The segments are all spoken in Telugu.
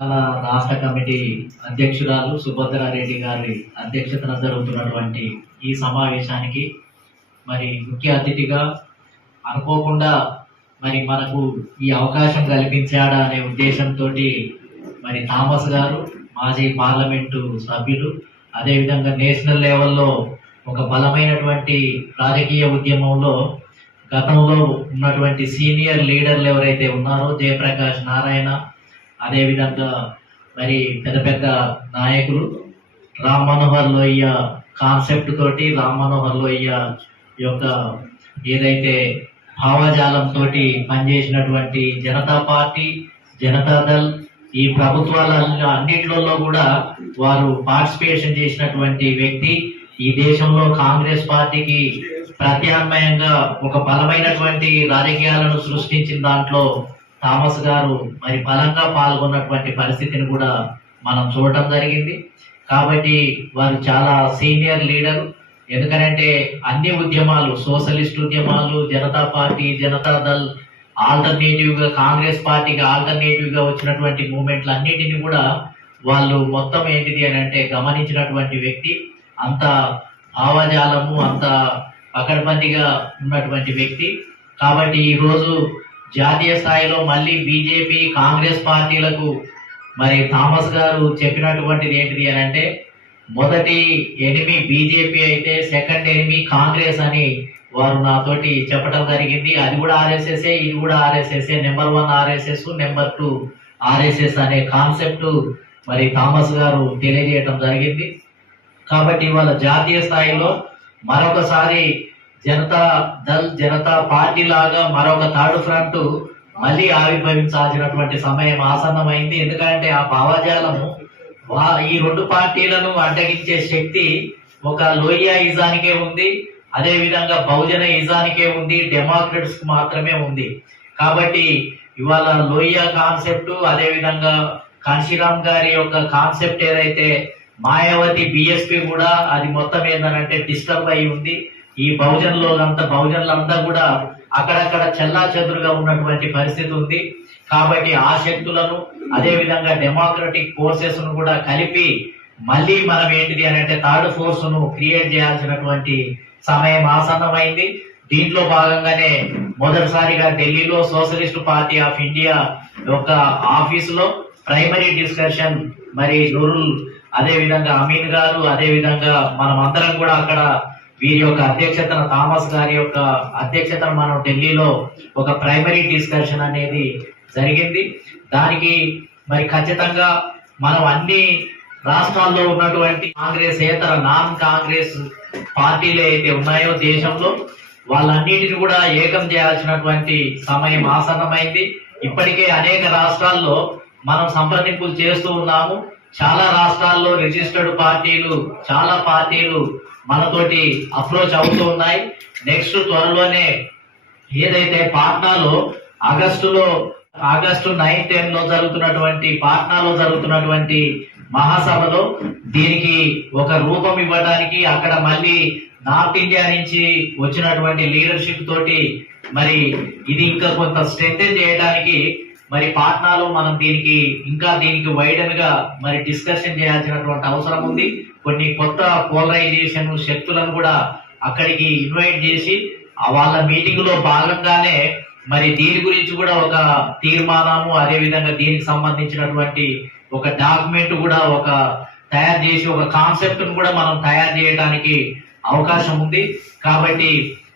రాష్ట్ర కమిటీ అధ్యక్షురాలు సుభద్రారెడ్డి గారి అధ్యక్షతన జరుగుతున్నటువంటి ఈ సమావేశానికి మరి ముఖ్య అతిథిగా అనుకోకుండా మరి మనకు ఈ అవకాశం కల్పించాడా అనే ఉద్దేశంతో మరి థామస్ గారు మాజీ పార్లమెంటు సభ్యులు అదేవిధంగా నేషనల్ లెవెల్లో ఒక బలమైనటువంటి రాజకీయ ఉద్యమంలో గతంలో ఉన్నటువంటి సీనియర్ లీడర్లు ఎవరైతే ఉన్నారో జయప్రకాష్ నారాయణ అదేవిధంగా మరి పెద్ద పెద్ద నాయకులు రామ్ మనోహర్ లోహియ కాన్సెప్ట్ తోటి రామ్ మనోహర్ లోహియ యొక్క ఏదైతే భావజాలంతో పనిచేసినటువంటి జనతా పార్టీ జనతాదళ్ ఈ ప్రభుత్వాల అన్నిట్లలో కూడా వారు పార్టిసిపేషన్ చేసినటువంటి వ్యక్తి ఈ దేశంలో కాంగ్రెస్ పార్టీకి ప్రత్యామ్నాయంగా ఒక బలమైనటువంటి రాజకీయాలను సృష్టించిన దాంట్లో థామస్ గారు మరి బలంగా పాల్గొన్నటువంటి పరిస్థితిని కూడా మనం చూడటం జరిగింది. కాబట్టి వారు చాలా సీనియర్ లీడర్. ఎందుకనంటే అన్ని ఉద్యమాలు సోషలిస్ట్ ఉద్యమాలు జనతా పార్టీ జనతాదళ్ ఆల్టర్నేటివ్గా కాంగ్రెస్ పార్టీకి ఆల్టర్నేటివ్గా వచ్చినటువంటి మూమెంట్లు అన్నిటిని కూడా వాళ్ళు మొత్తం ఏంటిది అని అంటే గమనించినటువంటి వ్యక్తి అంత భావజాలము అంత పకడ్బందీగా ఉన్నటువంటి వ్యక్తి. కాబట్టి ఈ రోజు జాతీయ స్థాయిలో మళ్ళీ బీజేపీ కాంగ్రెస్ పార్టీలకు మరి థామస్ గారు చెప్పినటువంటిది ఏంటిది అని అంటే మొదటి ఎనిమి బీజేపీ అయితే సెకండ్ ఎనిమి కాంగ్రెస్ అని వారు నాతోటి చెప్పడం జరిగింది. అది కూడా ఆర్ఎస్ఎస్ఏ ఇది కూడా ఆర్ఎస్ఎస్ఏ number one RSS number two RSS అనే కాన్సెప్ట్ మరి థామస్ గారు తెలియజేయటం జరిగింది. కాబట్టి ఇవాళ జాతీయ స్థాయిలో మరొకసారి జనతా దళ్ జనతా పార్టీ లాగా మరొక థర్డ్ ఫ్రంట్ మళ్ళీ ఆవిర్భవించాల్సినటువంటి సమయం ఆసన్నమైంది. ఎందుకంటే ఆ భావజాలము వా- ఈ రెండు పార్టీలను అడ్డగించే శక్తి ఒక లోహియా ఇజానికే ఉంది అదే విధంగా బహుజన ఇజానికే ఉంది డెమోక్రట్స్ మాత్రమే ఉంది. కాబట్టి ఇవాళ లోహియా కాన్సెప్ట్ అదే విధంగా కాంశీరామ్ గారి యొక్క కాన్సెప్ట్ ఏదైతే మాయావతి బిఎస్పి కూడా అది మొత్తం ఏంటంటే డిస్టర్బ్ అయి ఉంది. ఈ బహుజనులు అంతా బహుజనులంతా కూడా అక్కడక్కడ చెల్లా చెదురుగా ఉన్నటువంటి పరిస్థితి ఉంది. కాబట్టి ఆ శక్తులను అదే విధంగా డెమోక్రటిక్ ఫోర్సెస్ను కూడా కలిపి మళ్ళీ మనం ఏంటిది అని అంటే థర్డ్ ఫోర్స్ను క్రియేట్ చేయాల్సినటువంటి సమయం ఆసన్నమైంది. దీంట్లో భాగంగానే మొదటిసారిగా ఢిల్లీలో సోషలిస్ట్ పార్టీ ఆఫ్ ఇండియా యొక్క ఆఫీసులో ప్రైమరీ డిస్కషన్ మరి నూరుల్ అదే విధంగా అమీన్ గారు అదే విధంగా మనం అందరం కూడా అక్కడ వీరి యొక్క అధ్యక్షతన థామస్ గారి యొక్క అధ్యక్షతన మనం ఢిల్లీలో ఒక ప్రైమరీ డిస్కషన్ అనేది జరిగింది. దానికి మరి ఖచ్చితంగా మనం అన్ని రాష్ట్రాల్లో ఉన్నటువంటి కాంగ్రెస్ ఏతర నాన్ కాంగ్రెస్ పార్టీలు అయితే ఉన్నాయో దేశంలో వాళ్ళన్నిటిని కూడా ఏకం చేయాల్సినటువంటి సమయం ఆసన్నమైంది. ఇప్పటికే అనేక రాష్ట్రాల్లో మనం సంప్రదింపులు చేస్తూ ఉన్నాము. చాలా రాష్ట్రాల్లో రిజిస్టర్డ్ పార్టీలు చాలా పార్టీలు మనతోటి అప్రోచ్ అవుతూ ఉన్నాయి. నెక్స్ట్ త్వరలోనే ఏదైతే పాట్నాలో ఆగస్టులో ఆగస్టు నైన్ టెన్లో జరుగుతున్నటువంటి పాట్నాలో జరుగుతున్నటువంటి మహాసభలో దీనికి ఒక రూపం ఇవ్వడానికి అక్కడ మళ్ళీ నార్త్ ఇండియా నుంచి వచ్చినటువంటి లీడర్షిప్ తోటి మరి ఇది ఇంకా కొంత స్ట్రెంగ్ చేయడానికి మరి పాట్నాలో మనం దీనికి ఇంకా దీనికి వైడన్గా మరి డిస్కషన్ చేయాల్సినటువంటి అవసరం ఉంది. కొన్ని కొత్త పోలరైజేషన్ శక్తులను కూడా అక్కడికి ఇన్వైట్ చేసి వాళ్ళ మీటింగ్లో భాగంగానే మరి దీని గురించి కూడా ఒక తీర్మానము అదే విధంగా దీనికి సంబంధించినటువంటి ఒక డాక్యుమెంట్ కూడా ఒక తయారు చేసి ఒక కాన్సెప్ట్ను కూడా మనం తయారు చేయడానికి అవకాశం ఉంది. కాబట్టి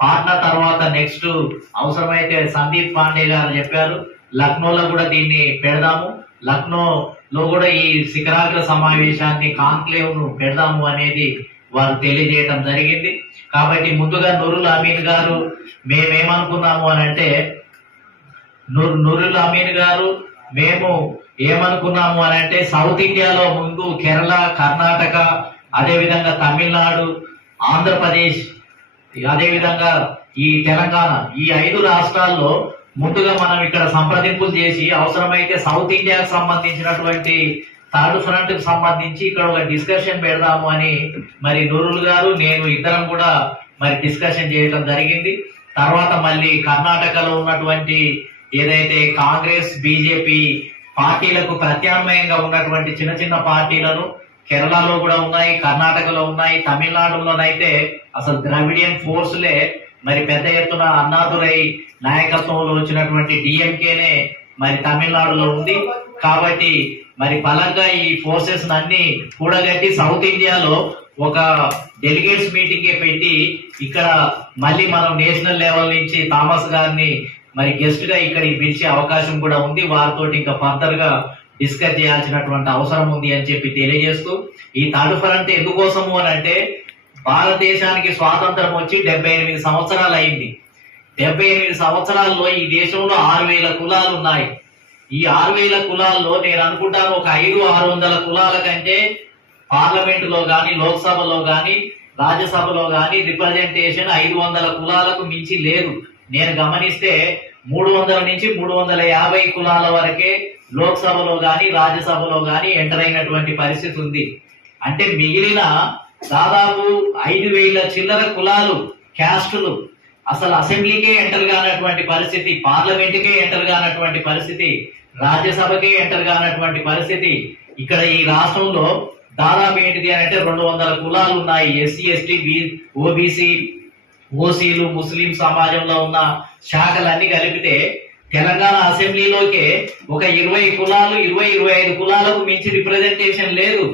పాట్నా తర్వాత నెక్స్ట్ అవసరమైతే సందీప్ పాండే గారు చెప్పారు. లక్నోలో కూడా దీన్ని పెడదాము. లక్నోలో కూడా ఈ శిఖరాగ్ర సమావేశాన్ని కాన్క్లేవ్ను పెడదాము అనేది వారు తెలియజేయడం జరిగింది. కాబట్టి ముందుగా నూరుల్ అమీన్ గారు మేమేమనుకున్నాము అని అంటే నూర్ నూరుల్ అమీన్ గారు మేము ఏమనుకున్నాము అని అంటే సౌత్ ఇండియాలో ముందు కేరళ కర్ణాటక అదేవిధంగా తమిళనాడు ఆంధ్రప్రదేశ్ అదేవిధంగా ఈ తెలంగాణ ఈ ఐదు రాష్ట్రాల్లో ముందుగా మనం ఇక్కడ సంప్రదింపులు చేసి అవసరమైతే సౌత్ ఇండియాకు సంబంధించినటువంటి థర్డ్ ఫ్రంట్కి సంబంధించి ఇక్కడ ఒక డిస్కషన్ పెడదాము అని మరి నూరుల్ గారు నేను ఇద్దరం కూడా మరి డిస్కషన్ చేయడం జరిగింది. తర్వాత మళ్ళీ కర్ణాటకలో ఉన్నటువంటి ఏదైతే కాంగ్రెస్ బీజేపీ పార్టీలకు ప్రత్యామ్నాయంగా ఉన్నటువంటి చిన్న చిన్న పార్టీలను కేరళలో కూడా ఉన్నాయి కర్ణాటకలో ఉన్నాయి తమిళనాడులోనైతే అసలు ద్రవిడియన్ ఫోర్స్లే మరి పెద్ద ఎత్తున అన్నాదురై నాయకత్వంలో వచ్చినటువంటి డిఎంకేనే మరి తమిళనాడులో ఉంది. కాబట్టి మరి బలంగా ఈ ఫోర్సెస్ అన్ని కూడగట్టి సౌత్ ఇండియాలో ఒక డెలిగేట్స్ మీటింగ్ పెట్టి ఇక్కడ మళ్ళీ మనం నేషనల్ లెవెల్ నుంచి థామస్ గారిని మరి గెస్ట్గా ఇక్కడికి పిలిచే అవకాశం కూడా ఉంది. వారితో ఇంకా ఫర్దర్గా డిస్కస్ చేయాల్సినటువంటి అవసరం ఉంది అని చెప్పి తెలియజేస్తూ ఈ థర్డ్ ఫ్రంట్ ఎందుకోసము అని అంటే భారతదేశానికి స్వాతంత్రం వచ్చి డెబ్బై ఎనిమిది సంవత్సరాలు అయింది. డెబ్బై ఎనిమిది సంవత్సరాల్లో ఈ దేశంలో ఆరు వేల కులాలు ఉన్నాయి. ఈ ఆరు వేల కులాల్లో నేను అనుకుంటాను ఒక ఐదు ఆరు వందల కులాల కంటే పార్లమెంట్లో గాని లోక్సభలో గాని రాజ్యసభలో గాని రిప్రజెంటేషన్ ఐదు వందల కులాలకు మించి లేదు. నేను గమనిస్తే మూడు వందల నుంచి మూడు వందల యాభై కులాల వరకే లోక్సభలో గాని రాజ్యసభలో గాని ఎంటర్ అయినటువంటి పరిస్థితి ఉంది. అంటే మిగిలిన దాదాపు ఐదు వేల చిల్లర కులాలు క్యాస్టులు అసలు అసెంబ్లీకే ఎంటర్ కానటువంటి పరిస్థితి పార్లమెంట్కే ఎంటర్ కానటువంటి పరిస్థితి రాజ్యసభకే ఎంటర్ కానటువంటి పరిస్థితి. ఇక్కడ ఈ రాష్ట్రంలో దాదాపు ఏంటిది అని అంటే రెండు వందల కులాలు ఉన్నాయి. ఎస్సీ ఎస్టీ బి ఓబీసీ ఓసీలు ముస్లిం సమాజంలో ఉన్న శాఖలన్నీ కలిపితే తెలంగాణ అసెంబ్లీలోకే ఒక ఇరవై కులాలు ఇరవై ఇరవై ఐదు కులాలకు మించి రిప్రజెంటేషన్ లేదు.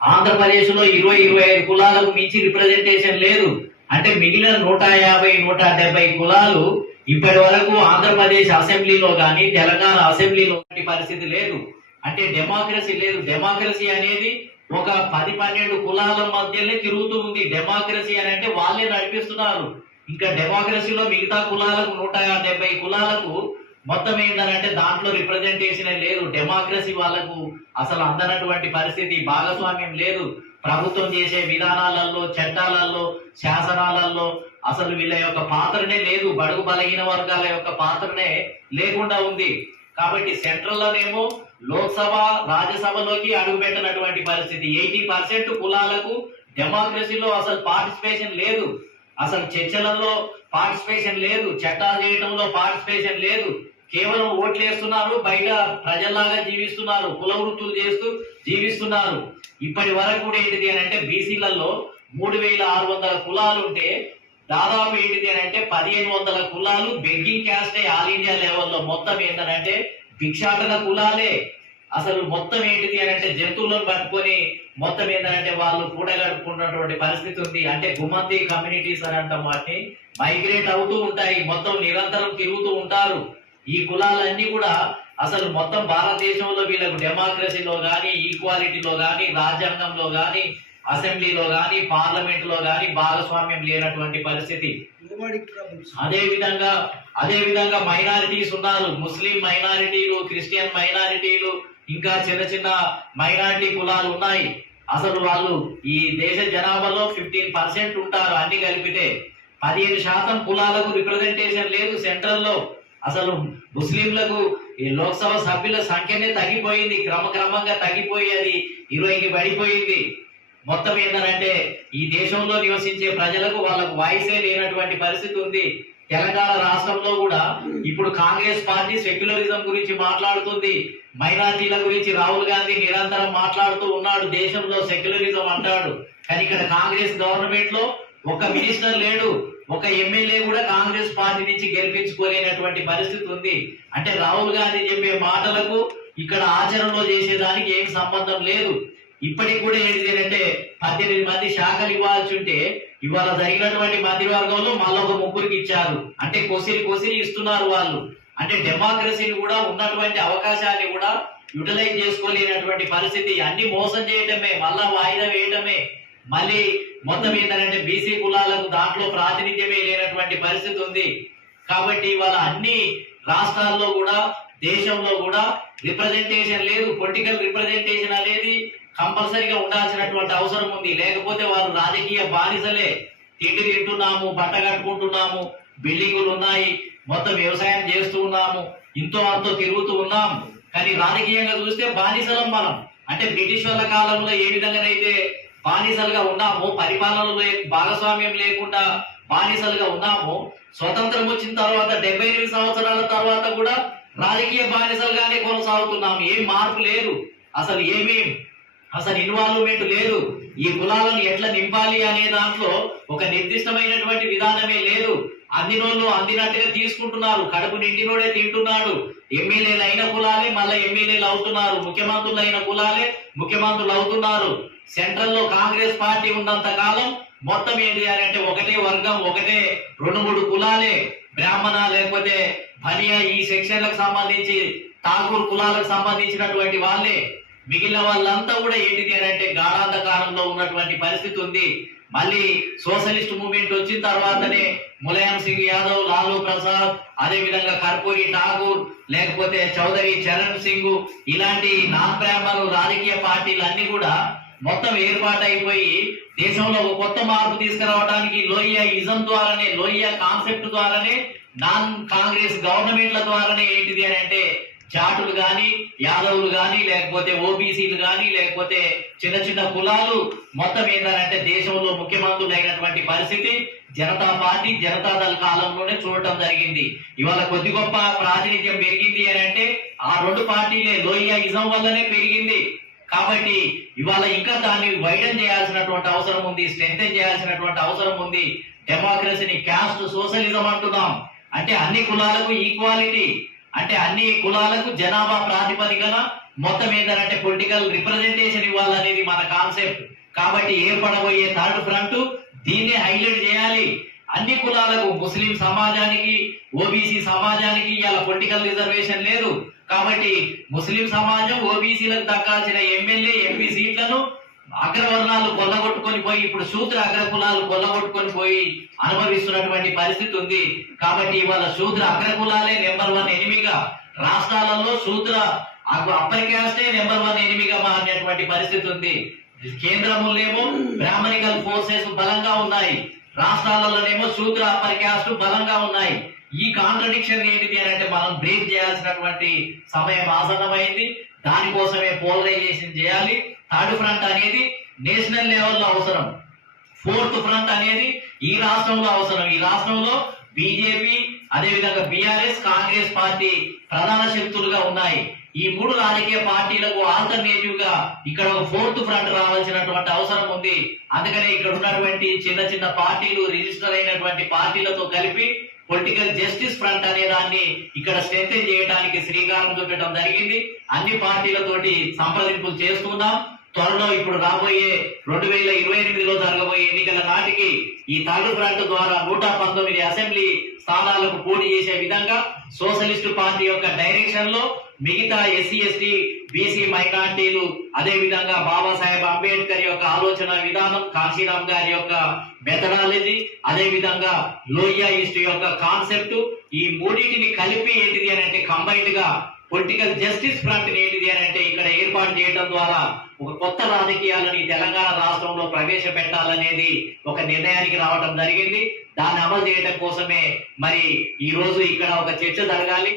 ఆంధ్రప్రదేశ్లో ఇరవై ఇరవై ఐదు కులాలకు మించి రిప్రజెంటేషన్ లేదు. అంటే మిగిలిన నూట యాభై నూట డెబ్బై కులాలు ఇప్పటి వరకు ఆంధ్రప్రదేశ్ అసెంబ్లీలో కానీ తెలంగాణ అసెంబ్లీలో వంటి పరిస్థితి లేదు. అంటే డెమోక్రసీ లేదు. డెమోక్రసీ అనేది ఒక పది పన్నెండు కులాల మధ్యనే తిరుగుతూ ఉంది. డెమోక్రసీ అని అంటే వాళ్ళే నడిపిస్తున్నారు. ఇంకా డెమోక్రసీలో మిగతా కులాలకు నూట డెబ్బై కులాలకు మొత్తం ఏంటంటే దాంట్లో రిప్రజెంటేషన్ లేదు. డెమోక్రసీ వాళ్ళకు అసలు అందనటువంటి పరిస్థితి భాగస్వామ్యం లేదు. ప్రభుత్వం చేసే విధానాలలో చట్టాలలో శాసనాలలో అసలు వీళ్ళ యొక్క పాత్రనే లేదు. బడుగు బలహీన వర్గాల యొక్క పాత్రనే లేకుండా ఉంది. కాబట్టి సెంట్రల్లోనేమో లోక్సభ రాజ్యసభలోకి అడుగుపెట్టినటువంటి పరిస్థితి. ఎయిటీ పర్సెంట్ కులాలకు డెమోక్రసీలో అసలు పార్టిసిపేషన్ లేదు. అసలు చర్చలలో పార్టిసిపేషన్ లేదు. చట్టాలు చేయడంలో పార్టిసిపేషన్ లేదు. కేవలం ఓట్లు వేస్తున్నారు బయట ప్రజల్లాగా జీవిస్తున్నారు. కుల వృత్తులు చేస్తూ జీవిస్తున్నారు. ఇప్పటి వరకు కూడా ఏంటిది అని అంటే బీసీలలో మూడు వేల ఆరు వందల కులాలు ఉంటే దాదాపు ఏంటిది అని అంటే పదిహేను వందల కులాలు బెగ్గింగ్ క్యాస్ట్ ఆల్ ఇండియా లెవెల్లో మొత్తం ఏంటంటే భిక్షాటన కులాలే. అసలు మొత్తం ఏంటిది అని అంటే జంతువులను పట్టుకొని మొత్తం ఏంటంటే వాళ్ళు కూడగట్టుకున్నటువంటి పరిస్థితి ఉంది. అంటే గుమంతి కమ్యూనిటీస్ అని అంటాం వాటిని. మైగ్రేట్ అవుతూ ఉంటాయి. మొత్తం నిరంతరం తిరుగుతూ ఉంటారు. ఈ కులాలన్నీ కూడా అసలు మొత్తం భారతదేశంలో వీళ్ళకు డెమోక్రసీలో కానీ ఈక్వాలిటీలో కానీ రాజ్యాంగంలో కానీ అసెంబ్లీలో కానీ పార్లమెంట్లో కానీ భాగస్వామ్యం లేనటువంటి పరిస్థితి. అదే విధంగా అదే విధంగా మైనారిటీస్ ఉన్నారు. ముస్లిం మైనారిటీలు క్రిస్టియన్ మైనారిటీలు ఇంకా చిన్న చిన్న మైనారిటీ కులాలు ఉన్నాయి. అసలు వాళ్ళు ఈ దేశ జనాభాలో ఫిఫ్టీన్ పర్సెంట్ ఉంటారు అన్ని కలిపితే. పదిహేను శాతం కులాలకు రిప్రజెంటేషన్ లేదు సెంట్రల్లో అసలు ముస్లింలకు ఈ లోక్సభ సభ్యుల సంఖ్యనే తగ్గిపోయింది క్రమక్రమంగా తగ్గిపోయి అది ఇరవైకి పడిపోయింది. మొత్తం ఏంటంటే ఈ దేశంలో నివసించే ప్రజలకు వాళ్ళకు వాయిసే లేనటువంటి పరిస్థితి ఉంది. తెలంగాణ రాష్ట్రంలో కూడా ఇప్పుడు కాంగ్రెస్ పార్టీ సెక్యులరిజం గురించి మాట్లాడుతుంది. మైనార్టీల గురించి రాహుల్ గాంధీ నిరంతరం మాట్లాడుతూ ఉన్నాడు దేశంలో సెక్యులరిజం అంటాడు. కానీ ఇక్కడ కాంగ్రెస్ గవర్నమెంట్లో ఒక మినిస్టర్ లేడు. ఒక ఎమ్మెల్యే కూడా కాంగ్రెస్ పార్టీ నుంచి గెలిపించుకోలేనటువంటి పరిస్థితి ఉంది. అంటే రాహుల్ గాంధీ చెప్పే మాటలకు ఇక్కడ ఆచరణలో చేసేదానికి ఏం సంబంధం లేదు. ఇప్పటికి కూడా ఏంటి అంటే పద్దెనిమిది మంది శాఖలు ఇవ్వాల్సి ఉంటే ఇవాళ జరిగినటువంటి మంత్రివర్గంలో మళ్ళీ ఒక ముగ్గురికి ఇచ్చారు. అంటే కొసిరి కొసిరి ఇస్తున్నారు వాళ్ళు. అంటే డెమోక్రసీని కూడా ఉన్నటువంటి అవకాశాన్ని కూడా యూటిలైజ్ చేసుకోలేనటువంటి పరిస్థితి. అన్ని మోసం చేయటమే మళ్ళా వాయిదా వేయటమే. మళ్ళీ మొత్తం ఏంటంటే బీసీ కులాలకు దాంట్లో ప్రాతినిధ్యమే లేనటువంటి పరిస్థితి ఉంది. కాబట్టి ఇవాళ అన్ని రాష్ట్రాల్లో కూడా దేశంలో కూడా రిప్రజెంటేషన్ లేదు పొలిటికల్ రిప్రజెంటేషన్ అనేది కంపల్సరీగా ఉండాల్సినటువంటి అవసరం ఉంది. లేకపోతే వారు రాజకీయ బానిసలే. తిండి తింటున్నాము బట్ట కట్టుకుంటున్నాము బిల్డింగులు ఉన్నాయి మొత్తం వ్యవసాయం చేస్తూ ఉన్నాము ఇంతో అంతో తిరుగుతూ ఉన్నాము కానీ రాజకీయంగా చూస్తే బానిసలం మనం. అంటే బ్రిటిష్ వాళ్ళ కాలంలో ఏ విధంగానైతే బానిసలుగా ఉన్నాము పరిపాలనలో భాగస్వామ్యం లేకుండా బానిసలుగా ఉన్నాము. స్వతంత్రం వచ్చిన తర్వాత డెబ్బై ఎనిమిది సంవత్సరాల తర్వాత కూడా రాజకీయ బానిసలుగానే కొనసాగుతున్నాము. ఏం మార్పు లేదు. అసలు ఏమీ అసలు ఇన్వాల్వ్మెంట్ లేదు. ఈ కులాలను ఎట్లా నింపాలి అనే దాంట్లో ఒక నిర్దిష్టమైనటువంటి విధానమే లేదు. అందినోళ్ళు అందినట్టుగా తీసుకుంటున్నారు. కడుపు నిండినోడే తింటున్నాడు. ఎమ్మెల్యేలు అయిన కులాలే మళ్ళీ ఎమ్మెల్యేలు అవుతున్నారు. ముఖ్యమంత్రులు అయిన కులాలే ముఖ్యమంత్రులు అవుతున్నారు. సెంట్రల్లో కాంగ్రెస్ పార్టీ ఉన్నంత కాలం మొత్తం ఏంటి అని అంటే ఒకటే వర్గం ఒకటే రెండు మూడు కులాలే. బ్రాహ్మణ లేకపోతే బనియా ఈ సెక్షన్లకు సంబంధించి ఠాకూర్ కులాలకు సంబంధించినటువంటి వాళ్ళే. మిగిలిన వాళ్ళంతా కూడా ఏంటిది అని అంటే గాఢాంధకారంలో ఉన్నటువంటి పరిస్థితి ఉంది. మళ్ళీ సోషలిస్ట్ మూవ్మెంట్ వచ్చిన తర్వాతనే ములాయం సింగ్ యాదవ్ లాలూ ప్రసాద్ అదే విధంగా కర్పూరి ఠాగూర్ లేకపోతే చౌదరి చరణ్ సింగ్ ఇలాంటి నాన్ బ్రాహ్మణులు రాజకీయ పార్టీలు అన్ని కూడా మొత్తం ఏర్పాటైపోయి దేశంలో ఒక కొత్త మార్పు తీసుకురావడానికి లోహియా ఇజం ద్వారానే లోహియా కాన్సెప్ట్ ద్వారానే నాన్ కాంగ్రెస్ గవర్నమెంట్ల ద్వారానే ఏంటిది అని అంటే జాటులు కానీ యాదవులు కానీ లేకపోతే ఓబీసీలు కానీ లేకపోతే చిన్న చిన్న కులాలు మొత్తం ఏంటంటే దేశంలో ముఖ్యమంత్రులు అయినటువంటి పరిస్థితి. జనతా పార్టీ జనతాదళ కాలంలోనే చూడటం జరిగింది. ఇవాళ కొద్ది గొప్ప ప్రాతినిధ్యం పెరిగింది అని అంటే ఆ రెండు పార్టీలే లోహియా ఇజం వల్లనే పెరిగింది. కాబట్టి ఇవాళ ఇంకా దాన్ని వైడన్ చేయాల్సినటువంటి అవసరం ఉంది స్ట్రెంగ్ చేయాల్సినటువంటి అవసరం ఉంది. డెమోక్రసీని క్యాస్ట్ సోషలిజం అంటున్నాం. అంటే అన్ని కులాలకు ఈక్వాలిటీ అంటే అన్ని కులాలకు జనాభా ప్రాతిపదికన మొత్తం ఏంటంటే పొలిటికల్ రిప్రజెంటేషన్ ఇవ్వాలనేది మన కాన్సెప్ట్ కాబట్టి ఏర్పడబోయే థర్డ్ ఫ్రంట్? దీన్ని హైలైట్ చేయాలి. అన్ని కులాలకు ముస్లిం సమాజానికి ఓబీసీ సమాజానికి ఇలా పొలిటికల్ రిజర్వేషన్ లేదు. కాబట్టి ముస్లిం సమాజం ఓబీసీలకు దక్కాల్సిన ఎమ్మెల్యే ఎంపీ సీట్లను అగ్రవర్ణాలు కొల్లగొట్టుకొని పోయి ఇప్పుడు శూద్ర అగ్ర కులాలు కొల్లగొట్టుకొని పోయి అనుభవిస్తున్నటువంటి పరిస్థితి ఉంది. కాబట్టి ఇవాళ శూద్ర అగ్రకులాలే నెంబర్ వన్ ఎనిమిగా. రాష్ట్రాలలో శూద్ర అప్పర్ క్యాస్టే నెంబర్ వన్ ఎనిమిగా మారినటువంటి పరిస్థితి ఉంది. కేంద్రములేమో బ్రాహ్మణికల్ ఫోర్సెస్ బలంగా ఉన్నాయి. రాష్ట్రాలలోనేమో శూద్ర అప్పర్ క్యాస్ట్ బలంగా ఉన్నాయి. ఈ కాంట్రడిక్షన్ ఏంటిది అని అంటే మనం బ్రేక్ చేయాల్సినటువంటి సమయం ఆసన్నమైంది. దానికోసమే పోలరైజేషన్ చేయాలి. థర్డ్ ఫ్రంట్ అనేది నేషనల్ లెవెల్లో అవసరం. ఫోర్త్ ఫ్రంట్ అనేది ఈ రాష్ట్రంలో అవసరం. ఈ రాష్ట్రంలో బీజేపీ అదేవిధంగా బీఆర్ఎస్ కాంగ్రెస్ పార్టీ ప్రధాన శక్తులుగా ఉన్నాయి. ఈ మూడు రాజకీయ పార్టీలకు ఆల్టర్నేటివ్గా ఇక్కడ ఒక ఫోర్త్ ఫ్రంట్ రావాల్సినటువంటి అవసరం ఉంది. అందుకనే ఇక్కడ ఉన్నటువంటి చిన్న చిన్న పార్టీలు రిజిస్టర్ అయినటువంటి పార్టీలతో కలిపి పొలిటికల్ జస్టిస్ ఫ్రంట్ అనే దాన్ని ఇక్కడ స్ట్రెంగ్ చేయడానికి శ్రీకారం చుట్టడం జరిగింది. అన్ని పార్టీలతోటి సంప్రదింపులు చేసుకుందాం త్వరలో ఇప్పుడు రాబోయే రెండు వేల ఇరవై ఎనిమిదిలో జరగబోయే ఎన్నికల నాటికి ఈ థర్డ్ ఫ్రంట్ ద్వారా నూట పంతొమ్మిది అసెంబ్లీ స్థానాలకు పోటీ చేసే విధంగా సోషలిస్టు పార్టీ యొక్క డైరెక్షన్లో మిగతా ఎస్సీ ఎస్టీ బీసీ మైనార్టీలు అదే విధంగా బాబాసాహెబ్ అంబేద్కర్ యొక్క ఆలోచన విధానం కాశీరామ్ గారి యొక్క మెథడాలజీ అదే విధంగా లోహియా ఈస్ట్ యొక్క కాన్సెప్ట్ ఈ మూడింటిని కలిపి ఏంటిది అని అంటే కంబైన్డ్గా పొలిటికల్ జస్టిస్ ఫ్రంట్ ఏంటిది అని అంటే ఇక్కడ ఏర్పాటు చేయడం ద్వారా ఒక కొత్త రాజకీయాలను ఈ తెలంగాణ రాష్ట్రంలో ప్రవేశపెట్టాలనేది ఒక నిర్ణయానికి రావడం జరిగింది. దాన్ని అమలు చేయడం కోసమే మరి ఈ రోజు ఇక్కడ ఒక చర్చ జరగాలి.